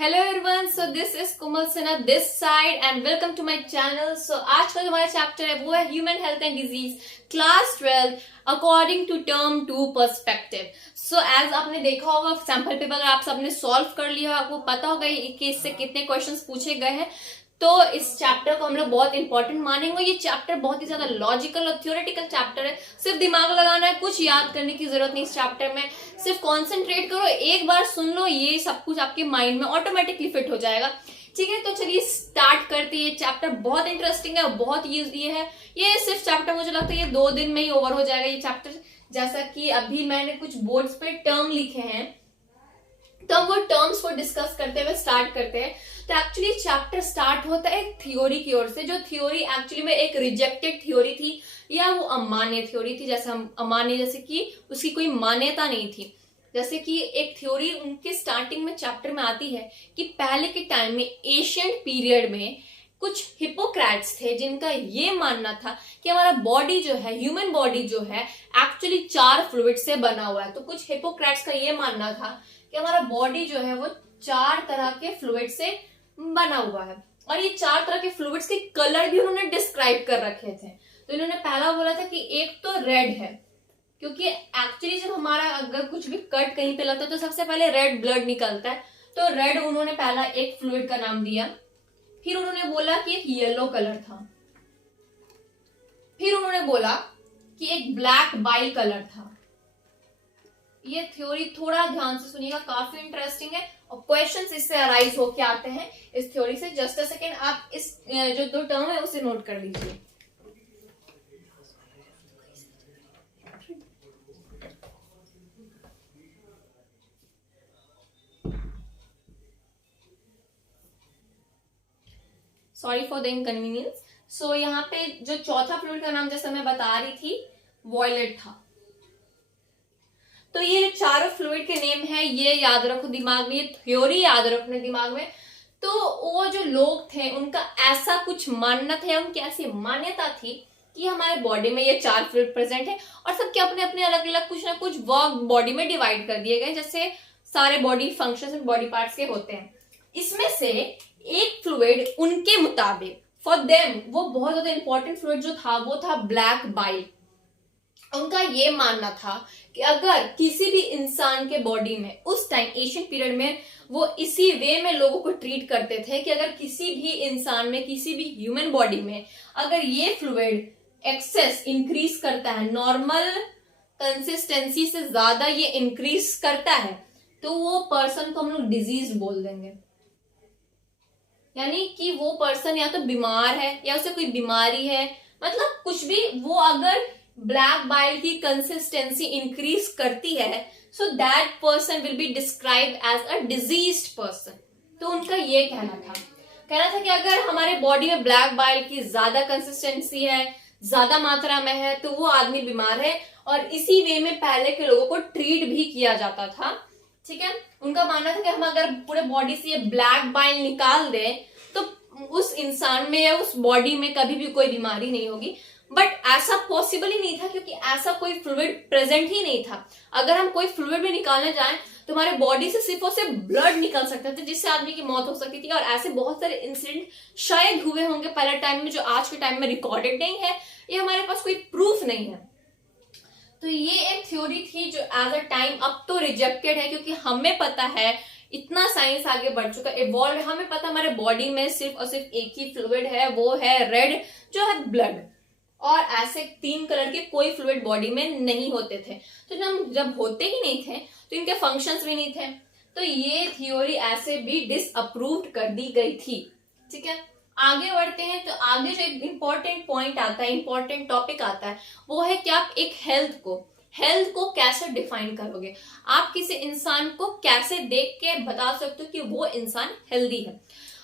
Hello everyone, so this is Komal Sinha this side and welcome to my channel. So आज का जो हमारा chapter है वो है human health and disease class 12 according to term 2 perspective. So as आपने देखा होगा सैंपल पेपर अगर आप सबने सॉल्व कर लिया, आपको पता होगा कि इससे कितने क्वेश्चंस पूछे गए हैं। तो इस चैप्टर को हम लोग बहुत इंपॉर्टेंट मानेंगे। ये चैप्टर बहुत ही ज्यादा लॉजिकल और थ्योरेटिकल चैप्टर है, सिर्फ दिमाग लगाना है, कुछ याद करने की जरूरत नहीं। इस चैप्टर में सिर्फ कॉन्सेंट्रेट करो, एक बार सुन लो, ये सब कुछ आपके माइंड में ऑटोमेटिकली फिट हो जाएगा। ठीक है, तो चलिए स्टार्ट करते हैं। ये चैप्टर बहुत इंटरेस्टिंग है और बहुत ईजी है। ये सिर्फ चैप्टर मुझे लगता है ये 2 दिन में ही ओवर हो जाएगा ये चैप्टर। जैसा कि अभी मैंने कुछ बोर्ड्स पे टर्म लिखे हैं, तो हम वो टर्म्स को डिस्कस करते हुए स्टार्ट करते हैं। तो एक्चुअली चैप्टर स्टार्ट होता है एक थ्योरी की ओर से, जो थ्योरी एक्चुअली में एक रिजेक्टेड थ्योरी थी या वो अमान्य थ्योरी थी। जैसे हम अमान्य, जैसे कि उसकी कोई मान्यता नहीं थी। जैसे कि एक थ्योरी उनके स्टार्टिंग में चैप्टर में आती है कि पहले के टाइम में एशियंट पीरियड में कुछ हिपोक्रेट्स थे जिनका ये मानना था कि हमारा बॉडी जो है, ह्यूमन बॉडी जो है, एक्चुअली 4 फ्लूइड से बना हुआ है। तो कुछ हिपोक्रेट्स का ये मानना था कि हमारा बॉडी जो है वो 4 तरह के फ्लूइड से बना हुआ है, और ये 4 तरह के फ्लूइड्स के कलर भी उन्होंने डिस्क्राइब कर रखे थे। तो इन्होंने पहला बोला था कि एक तो रेड है, क्योंकि एक्चुअली जब हमारा अगर कुछ भी कट कहीं पे लगता है तो सबसे पहले रेड ब्लड निकलता है। तो रेड उन्होंने पहला एक फ्लूइड का नाम दिया। फिर उन्होंने बोला कि एक येलो कलर था। फिर उन्होंने बोला कि एक ब्लैक बाइल कलर था। ये थ्योरी थोड़ा ध्यान से सुनिएगा, काफी इंटरेस्टिंग है और क्वेश्चंस इससे अराइज होके आते हैं इस थ्योरी से। जस्ट अ सेकेंड, आप इस जो 2 टर्म है उसे नोट कर लीजिए। Sorry for the inconvenience. So यहाँ पे जो चौथा फ्लूइड का नाम जैसा मैं बता रही थी, वॉयलेट था। तो ये चारों फ्लूइड के नेम है, ये याद रखो दिमाग में, ये थ्योरी याद रखने दिमाग में। तो वो जो लोग थे उनका ऐसा कुछ मानना था, उनकी ऐसी मान्यता थी कि हमारे बॉडी में ये 4 फ्लूइड प्रेजेंट है और सबके अपने अपने अलग अलग कुछ ना कुछ वर्क बॉडी में डिवाइड कर दिए गए, जैसे सारे body functions and body parts के होते हैं। इसमें से एक फ्लूइड उनके मुताबिक, फॉर देम, वो बहुत ज्यादा इंपॉर्टेंट फ्लूइड जो था वो था ब्लैक बाइल। उनका ये मानना था कि अगर किसी भी इंसान के बॉडी में उस टाइम एशियन पीरियड में वो इसी वे में लोगों को ट्रीट करते थे कि अगर किसी भी इंसान में, किसी भी ह्यूमन बॉडी में अगर ये फ्लूइड एक्सेस इंक्रीज करता है, नॉर्मल कंसिस्टेंसी से ज्यादा ये इंक्रीज करता है, तो वो पर्सन को हम लोग डिजीज बोल देंगे। यानी कि वो पर्सन या तो बीमार है या उसे कोई बीमारी है, मतलब कुछ भी, वो अगर ब्लैक बाइल की कंसिस्टेंसी इंक्रीज करती है, so that person will be describe as a diseased person. तो उनका ये कहना था कि अगर हमारे बॉडी में ब्लैक बाइल की ज्यादा कंसिस्टेंसी है, ज्यादा मात्रा में है, तो वो आदमी बीमार है। और इसी वे में पहले के लोगों को ट्रीट भी किया जाता था। ठीक है, उनका मानना था कि हम अगर पूरे बॉडी से ये ब्लैक बाइल निकाल दें तो उस इंसान में या उस बॉडी में कभी भी कोई बीमारी नहीं होगी। बट ऐसा पॉसिबल ही नहीं था, क्योंकि ऐसा कोई फ्लूइड प्रेजेंट ही नहीं था। अगर हम कोई फ्लूइड भी निकालने जाएं तो हमारे बॉडी से सिर्फ और सिर्फ ब्लड निकल सकता था, जिससे आदमी की मौत हो सकती थी। और ऐसे बहुत सारे इंसिडेंट शायद हुए होंगे पहले टाइम में, जो आज के टाइम में रिकॉर्डेड नहीं है, ये हमारे पास कोई प्रूफ नहीं है। तो ये एक थ्योरी थी जो एज अ टाइम अब तो रिजेक्टेड है, क्योंकि हमें पता है इतना साइंस आगे बढ़ चुका, इवॉल्व है, हमें पता हमारे बॉडी में सिर्फ और सिर्फ एक ही फ्लूइड है, वो है रेड, जो है ब्लड। और ऐसे 3 कलर के कोई फ्लूइड बॉडी में नहीं होते थे। तो जब होते ही नहीं थे तो इनके फंक्शंस भी नहीं थे। तो ये थ्योरी ऐसे भी डिसअप्रूव्ड कर दी गई थी। ठीक है, आगे बढ़ते हैं। तो आगे जो एक इंपॉर्टेंट पॉइंट आता है, इंपॉर्टेंट टॉपिक आता है, वो है कि आप एक हेल्थ को कैसे डिफाइन करोगे। आप किसी इंसान को कैसे देख के बता सकते हो कि वो इंसान हेल्दी है।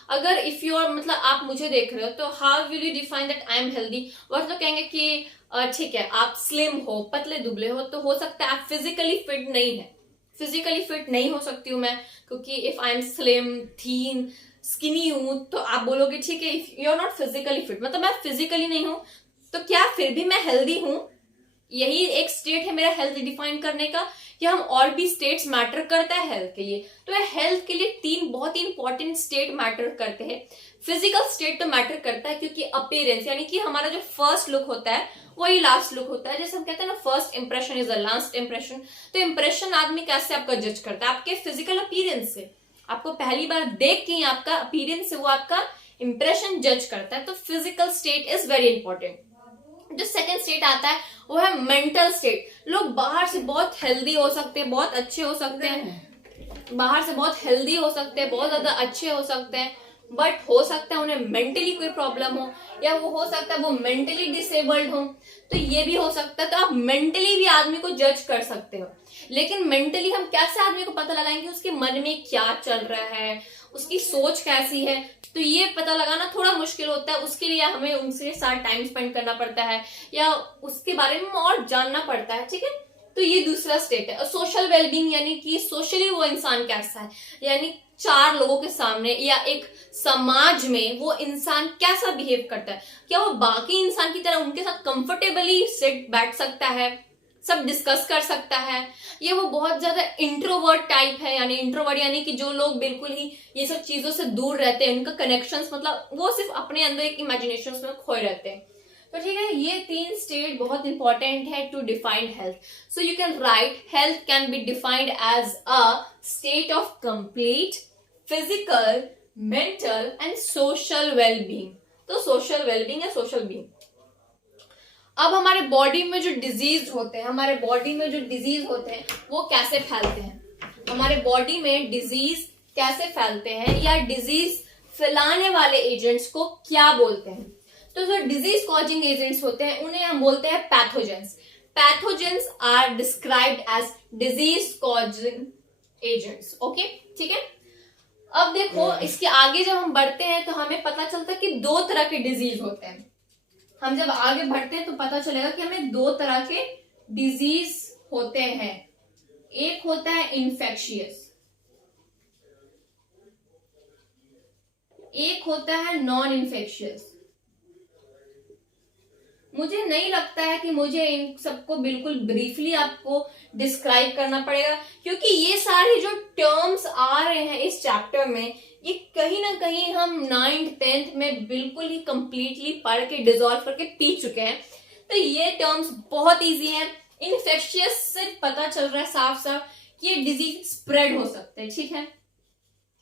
अगर इफ यू आर, मतलब आप मुझे देख रहे हो, तो how will you define that I am healthy. वो तो कहेंगे कि ठीक है, आप स्लिम हो, पतले दुबले हो सकता है आप फिजिकली फिट नहीं है। फिजिकली फिट नहीं हो सकती हूँ मैं, क्योंकि if I am slim, thin, skinny हूं, तो आप बोलोगे ठीक है, if you are not physically fit, मतलब मैं फिजिकली नहीं हूं, तो क्या फिर भी मैं हेल्दी हूं? यही एक स्टेट है मेरा हेल्थ डिफाइन करने का, या हम और भी स्टेट्स मैटर करता है हेल्थ के लिए? तो हेल्थ के लिए 3 बहुत ही इंपॉर्टेंट स्टेट मैटर करते हैं। फिजिकल स्टेट तो मैटर करता है क्योंकि अपीयरेंस, यानी कि हमारा जो फर्स्ट लुक होता है वही लास्ट लुक होता है। जैसे हम कहते हैं ना, first impression is the last impression. तो इंप्रेशन आदमी कैसे आपका जज करता है? आपके फिजिकल अपीयरेंस से। आपको पहली बार देख के ही आपका अपीयरेंस से वो आपका इंप्रेशन जज करता है। तो physical state is very important. जो सेकंड स्टेट आता है वो है मेंटल स्टेट। लोग बाहर से बहुत हेल्दी हो सकते हैं, बहुत अच्छे हो सकते हैं, बाहर से बहुत हेल्दी हो सकते हैं, बहुत ज्यादा अच्छे हो सकते हैं, बट हो सकता है उन्हें मेंटली कोई प्रॉब्लम हो, या वो हो सकता है वो मेंटली डिसेबल्ड हो। तो ये भी हो सकता है। तो आप मेंटली भी आदमी को जज कर सकते हो, लेकिन मेंटली हम कैसे आदमी को पता लगाएंगे उसके मन में क्या चल रहा है, उसकी सोच कैसी है? तो ये पता लगाना थोड़ा मुश्किल होता है। उसके लिए हमें उनसे साथ टाइम स्पेंड करना पड़ता है, या उसके बारे में और जानना पड़ता है। ठीक है, तो ये दूसरा स्टेट है। सोशल वेलबींग, यानी कि सोशली वो इंसान कैसा है, यानी 4 लोगों के सामने या एक समाज में वो इंसान कैसा बिहेव करता है। क्या वो बाकी इंसान की तरह उनके साथ कंफर्टेबली सिट बैठ सकता है, सब डिस्कस कर सकता है, या वो बहुत ज्यादा इंट्रोवर्ट टाइप है। यानी इंट्रोवर्ट यानी कि जो लोग बिल्कुल ही ये सब चीजों से दूर रहते हैं, उनका कनेक्शंस मतलब वो सिर्फ अपने अंदर एक इमेजिनेशंस में खोए रहते हैं। तो ठीक है, ये 3 स्टेट बहुत इंपॉर्टेंट है to define health. So you can write health can be defined as a state of complete physical, mental and social wellbeing. तो सोशल वेलबींग या सोशल बीइंग। अब हमारे बॉडी में जो डिजीज होते हैं, वो कैसे फैलते हैं? हमारे बॉडी में डिजीज कैसे फैलते हैं, या डिजीज फैलाने वाले एजेंट्स को क्या बोलते हैं? तो जो डिजीज कॉजिंग एजेंट्स होते हैं उन्हें हम बोलते हैं pathogens. Pathogens are described as disease causing agents. Okay, ठीक है। अब देखो, इसके आगे जब हम बढ़ते हैं तो हमें पता चलता है कि 2 तरह के डिजीज होते हैं। हम जब आगे बढ़ते हैं तो पता चलेगा कि हमें 2 तरह के डिजीज होते हैं। एक होता है इन्फेक्शियस, एक होता है नॉन इन्फेक्शियस। मुझे नहीं लगता है कि मुझे इन सबको बिल्कुल ब्रीफली आपको डिस्क्राइब करना पड़ेगा, क्योंकि ये सारे जो टर्म्स आ रहे हैं इस चैप्टर में, ये कहीं ना कहीं हम 9th 10th में बिल्कुल ही कंप्लीटली पढ़ के डिसॉल्व करके पी चुके हैं। तो ये टर्म्स बहुत इजी हैं। इन्फेक्शियस से पता चल रहा है साफ साफ कि ये डिजीज स्प्रेड हो सकते हैं। ठीक है,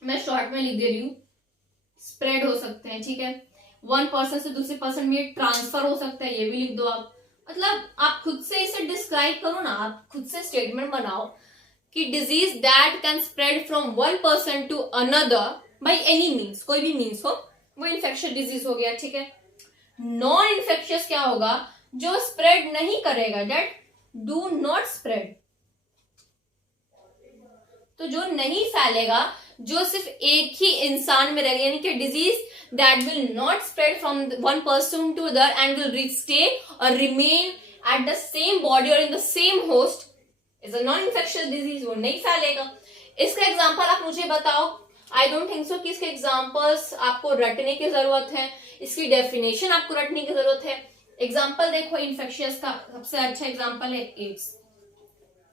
मैं शॉर्ट में लिख दे रही हूँ, स्प्रेड हो सकते हैं। ठीक है, 1 पर्सन से दूसरे पर्सन में ट्रांसफर हो सकता है, ये भी लिख दो आप। मतलब आप खुद से इसे डिस्क्राइब करो ना, आप खुद से स्टेटमेंट बनाओ कि disease that can spread from 1 person to another by any means, कोई भी मीन्स हो, वो इन्फेक्शियस डिजीज हो गया। ठीक है, नॉन इन्फेक्शियस क्या होगा? जो स्प्रेड नहीं करेगा, दैट डू नॉट स्प्रेड। तो जो नहीं फैलेगा, जो सिर्फ एक ही इंसान में रहेगा, यानी कि disease that will not spread from one person to other and will stay or remain at the same body or in the same host is a non-infectious disease। वो नहीं फैलेगा। इसका एग्जांपल आप मुझे बताओ। आई डोंट थिंक सो कि इसके examples आपको रटने की जरूरत है, इसकी डेफिनेशन आपको रटने की जरूरत है। एग्जांपल देखो, इन्फेक्शियस का सबसे अच्छा एग्जांपल है एड्स।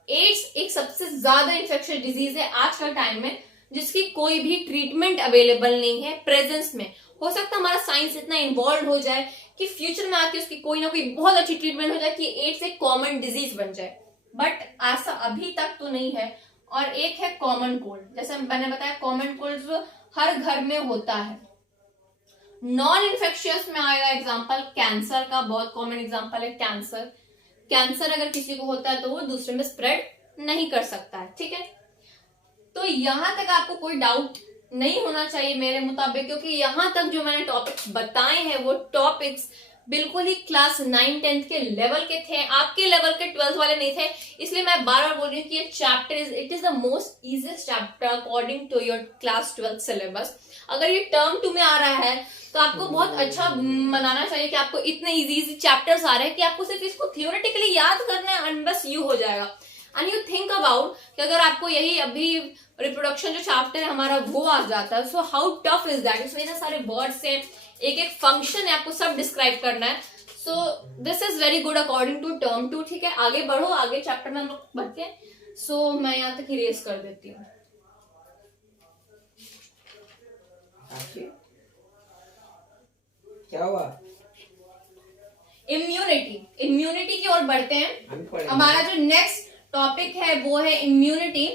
एड्स एक सबसे ज्यादा इन्फेक्शियस डिजीज है आज का टाइम में, जिसकी कोई भी ट्रीटमेंट अवेलेबल नहीं है प्रेजेंस में। हो सकता है हमारा साइंस इतना इन्वॉल्व हो जाए कि फ्यूचर में आके उसकी कोई ना कोई बहुत अच्छी ट्रीटमेंट हो जाए कि एड्स एक कॉमन डिजीज बन जाए, बट ऐसा अभी तक तो नहीं है। और एक है कॉमन कोल्ड, जैसे मैंने बताया कॉमन कोल्ड हर घर में होता है। नॉन इन्फेक्शियस में आएगा एग्जांपल कैंसर का, बहुत कॉमन एग्जांपल है कैंसर। कैंसर अगर किसी को होता है तो वो दूसरे में स्प्रेड नहीं कर सकता है। ठीक है, तो यहां तक आपको कोई डाउट नहीं होना चाहिए मेरे मुताबिक, क्योंकि यहां तक जो मैंने टॉपिक्स बताए हैं वो टॉपिक्स बिल्कुल ही क्लास 9 10th के लेवल के थे, आपके लेवल के 12th वाले नहीं थे। इसलिए मैं बार बार बोल रही हूँ कि ये chapter it is the most easiest chapter according to your class 12th syllabus. अगर ये टर्म 2 में आ रहा है तो आपको बहुत अच्छा मनाना चाहिए कि आपको इतने इजी चैप्टर्स आ रहे हैं कि आपको सिर्फ इसको थियोरेटिकली याद करना है एंड बस यू हो जाएगा। एंड यू थिंक अबाउट कि अगर आपको यही अभी रिप्रोडक्शन जो चैप्टर है हमारा वो आ जाता है, so how tough is that. इसमें इतने सारे वर्ड्स हैं, एक एक फंक्शन है, आपको सब डिस्क्राइब करना है। So this is very good according to term 2। ठीक है, आगे बढ़ो, आगे चैप्टर में हम लोग बढ़ते हैं। सो मैं यहाँ तक इरेज कर देती हूँ। क्या हुआ? इम्यूनिटी की ओर बढ़ते हैं। हमारा जो नेक्स्ट टॉपिक है वो है इम्यूनिटी।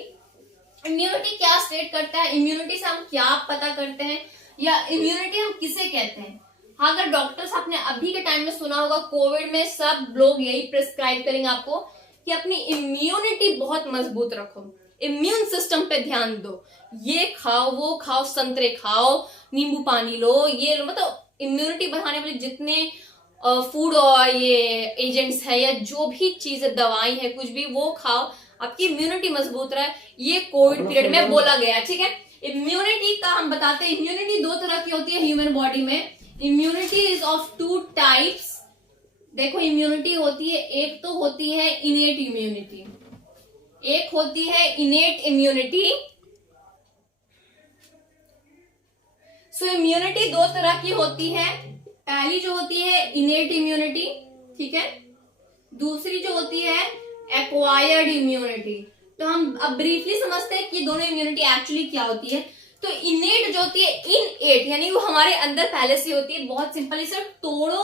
इम्यूनिटी क्या स्टेट करता है, इम्यूनिटी से हम क्या पता करते हैं, या इम्यूनिटी हम किसे कहते हैं। हाँ, अगर डॉक्टर्स आपने अभी के टाइम में सुना होगा, कोविड में सब लोग यही प्रिस्क्राइब करेंगे आपको कि अपनी इम्यूनिटी बहुत मजबूत रखो, इम्यून सिस्टम पे ध्यान दो, ये खाओ वो खाओ, संतरे खाओ, नींबू पानी लो, ये लो, मतलब इम्यूनिटी बढ़ाने वाले जितने फूड और ये एजेंट्स है या जो भी चीजें दवाई है कुछ भी वो खाओ, आपकी इम्यूनिटी मजबूत रहे, ये कोविड पीरियड में बोला गया। ठीक है, इम्यूनिटी का हम बताते हैं, इम्यूनिटी दो तरह की होती है ह्यूमन बॉडी में। Immunity is of two types. देखो इम्यूनिटी होती है, एक तो होती है इनेट इम्यूनिटी, एक होती है इनेट इम्यूनिटी। सो इम्यूनिटी दो तरह की होती है, पहली जो होती है इनेट इम्यूनिटी, ठीक है, दूसरी जो होती है एक्वायर्ड इम्यूनिटी। तो हम अब ब्रीफली समझते हैं कि दोनों इम्यूनिटी एक्चुअली क्या होती है। तो इनेट जो होती है, इनएट यानी वो हमारे अंदर पहले से होती है, बहुत सिंपल, इसे तोड़ो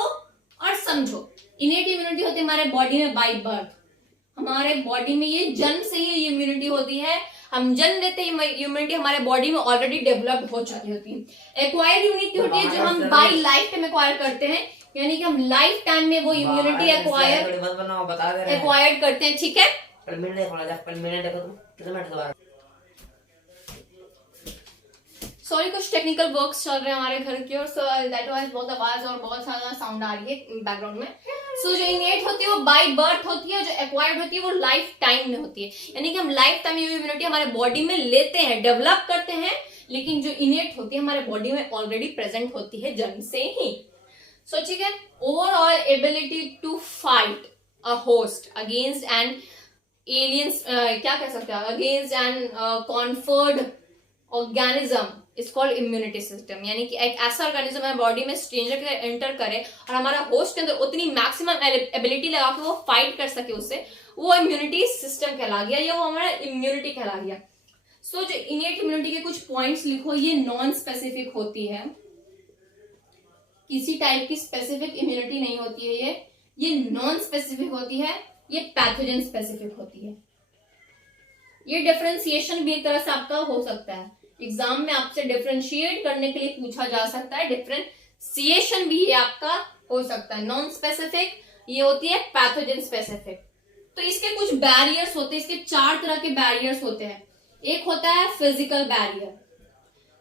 और समझो। इनेट इम्यूनिटी होती है हमारे बॉडी में बाय बर्थ, हमारे बॉडी में ये जन्म से ही इम्यूनिटी होती है, हम जन्म लेते ही इम्यूनिटी हमारे बॉडी में ऑलरेडी डेवलप हो चुकी होती है। एक्वायर्ड इम्यूनिटी होती है जो हम बाय लाइफ टाइम एक्वायर करते हैं, यानी कि हम लाइफ टाइम में वो इम्यूनिटी एक्वायर्ड करते हैं। ठीक है, सॉरी कुछ टेक्निकल वर्क्स चल रहे हैं हमारे घर की ओर, सो दैट वाज बहुत आवाज और बहुत सारा साउंड आ रही है बैकग्राउंड में। सो जो इनेट होती है वो बाय बर्थ होती है, जो एक्वायर्ड होती है वो लाइफ टाइम में होती है, यानी कि हम लाइफ टाइम में इम्यूनिटी हमारे बॉडी में लेते हैं, डेवलप करते हैं, लेकिन जो इनेट होती है हमारे बॉडी में ऑलरेडी प्रेजेंट होती है जन्म से ही। सो ठीक है, overall ability to fight a host against an aliens, क्या कह सकते हैं, against an conferred organism is called immunity system, यानी कि एक ऐसा ऑर्गेनिज्म है बॉडी में स्ट्रेंजर एंटर करे और हमारा होस्ट के अंदर उतनी मैक्सिमम एबिलिटी लगा के वो फाइट कर सके उससे, वो इम्यूनिटी सिस्टम कहला गया या वो हमारा इम्यूनिटी कहला गया। सो जो इनेट इम्यूनिटी के कुछ पॉइंट्स लिखो, ये नॉन स्पेसिफिक होती है, किसी टाइप की स्पेसिफिक इम्यूनिटी नहीं होती है, ये नॉन स्पेसिफिक होती है, ये पैथोजन स्पेसिफिक होती है। ये डिफरेंशिएशन भी एक तरह से आपका हो सकता है, एग्जाम में आपसे डिफरेंशिएट करने के लिए पूछा जा सकता है, डिफरेंशिएशन भी ये आपका हो सकता है। नॉन स्पेसिफिक ये होती है पैथोजन स्पेसिफिक। तो इसके कुछ बैरियर्स होते हैं, इसके 4 तरह के बैरियर्स होते हैं। एक होता है फिजिकल बैरियर,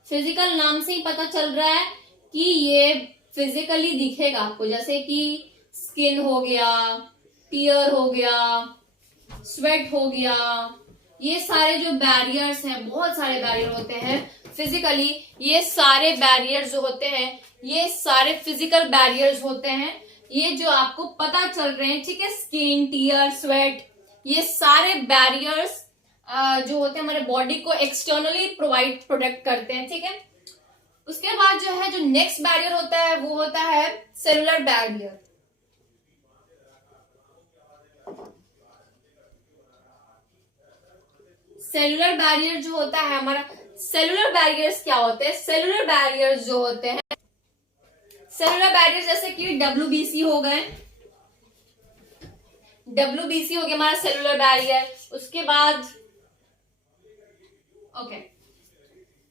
फिजिकल नाम से ही पता चल रहा है कि ये फिजिकली दिखेगा आपको, जैसे कि स्किन हो गया, टीयर हो गया, स्वेट हो गया, ये सारे जो बैरियर्स हैं, बहुत सारे बैरियर होते हैं फिजिकली, ये सारे बैरियर्स जो होते हैं ये सारे फिजिकल बैरियर्स होते हैं, ये जो आपको पता चल रहे हैं, ठीक है, स्किन, टीयर, स्वेट, ये सारे बैरियर्स जो होते हैं हमारे बॉडी को एक्सटर्नली प्रोटेक्ट करते हैं। ठीक है, उसके बाद जो है, जो नेक्स्ट बैरियर होता है वो होता है सेलुलर बैरियर। सेलुलर बैरियर जो होता है हमारा, सेलुलर बैरियर्स क्या होते हैं, सेलुलर बैरियर्स जो होते हैं, सेलुलर बैरियर्स जैसे कि WBC हो गए, WBC हो गया हमारा सेलुलर बैरियर। उसके बाद ओके,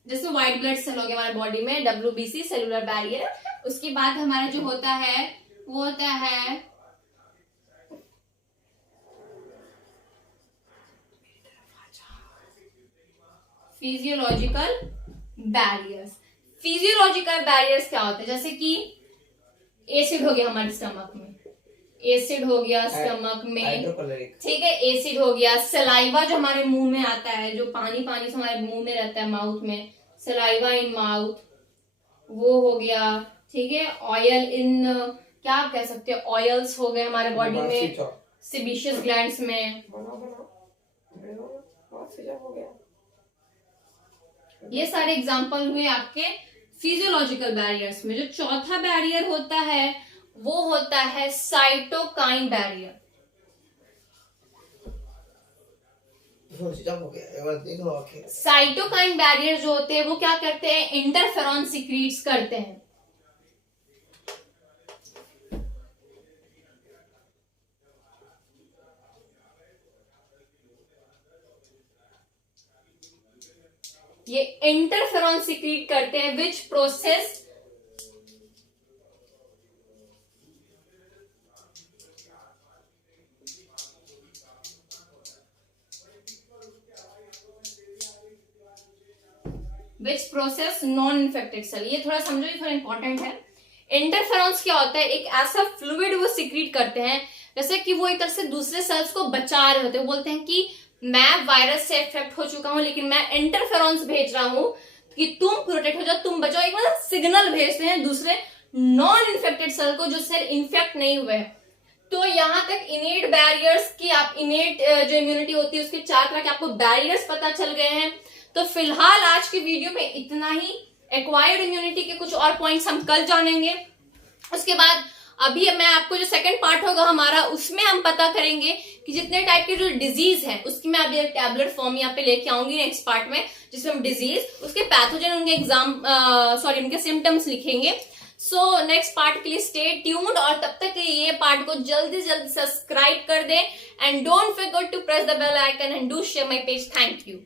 जैसे व्हाइट ब्लड सेल हो गया हमारे बॉडी में, WBC सेलुलर बैरियर। उसके बाद हमारा जो होता है वो होता है फिजियोलॉजिकल बैरियर्स। फिजियोलॉजिकल बैरियर्स क्या होते हैं, जैसे कि एसिड हो गया हमारे स्टमक में, एसिड हो गया स्टमक में, ठीक है, एसिड हो गया, सलाइवा जो हमारे मुंह में आता है, जो पानी पानी से हमारे मुंह में रहता है, माउथ में, सलाइवा इन माउथ, वो हो गया, ठीक है, ऑयल इन, क्या कह सकते हैं, ऑयल्स हो गए हमारे बॉडी में, सेबेशियस ग्लैंड्स में, ये सारे एग्जांपल हुए आपके फिजियोलॉजिकल बैरियर्स में। जो चौथा बैरियर होता है वो होता है साइटोकाइन बैरियर। साइटोकाइन बैरियर जो होते हैं वो क्या करते हैं, इंटरफेरॉन सिक्रीट्स करते हैं। ये इंटरफेरॉन सिक्रीट करते हैं which process non infected cell. ये थोड़ा समझो, ये थोड़ा इंपॉर्टेंट है। इंटरफेरॉन्स क्या होता है, एक ऐसा फ्लूइड वो सिक्रीट करते हैं जैसे कि वो एक तरह से दूसरे सेल्स को बचा रहे होते हैं। बोलते हैं कि मैं वायरस से इफेक्ट हो चुका हूं लेकिन मैं इंटरफेरॉन्स भेज रहा हूं कि तुम प्रोटेक्ट हो जाओ, तुम बचाओ। एक मतलब सिग्नल भेजते हैं दूसरे नॉन इन्फेक्टेड सेल को, जो सेल इन्फेक्ट नहीं हुए हैं। तो यहां तक इनेट बैरियर्स की, आप इनेट जो इम्यूनिटी होती है उसके 4 तरह के आपको बैरियर्स पता चल गए हैं। तो फिलहाल आज की वीडियो में इतना ही। एक्वायर्ड इम्यूनिटी के कुछ और पॉइंट्स हम कल जानेंगे। उसके बाद अभी मैं आपको जो सेकंड पार्ट होगा हमारा, उसमें हम पता करेंगे कि जितने टाइप के जो डिजीज है उसकी मैं अभी एक टैबलेट फॉर्म यहाँ पे लेके आऊंगी नेक्स्ट पार्ट में, जिसमें हम डिजीज, उसके पैथोजन, उनके उनके सिम्टम्स लिखेंगे। सो नेक्स्ट पार्ट के लिए स्टे ट्यून्ड, और तब तक के लिए ये पार्ट को जल्दी जल्दी सब्सक्राइब कर दे and don't forget to press the bell icon and do share my page. Thank you.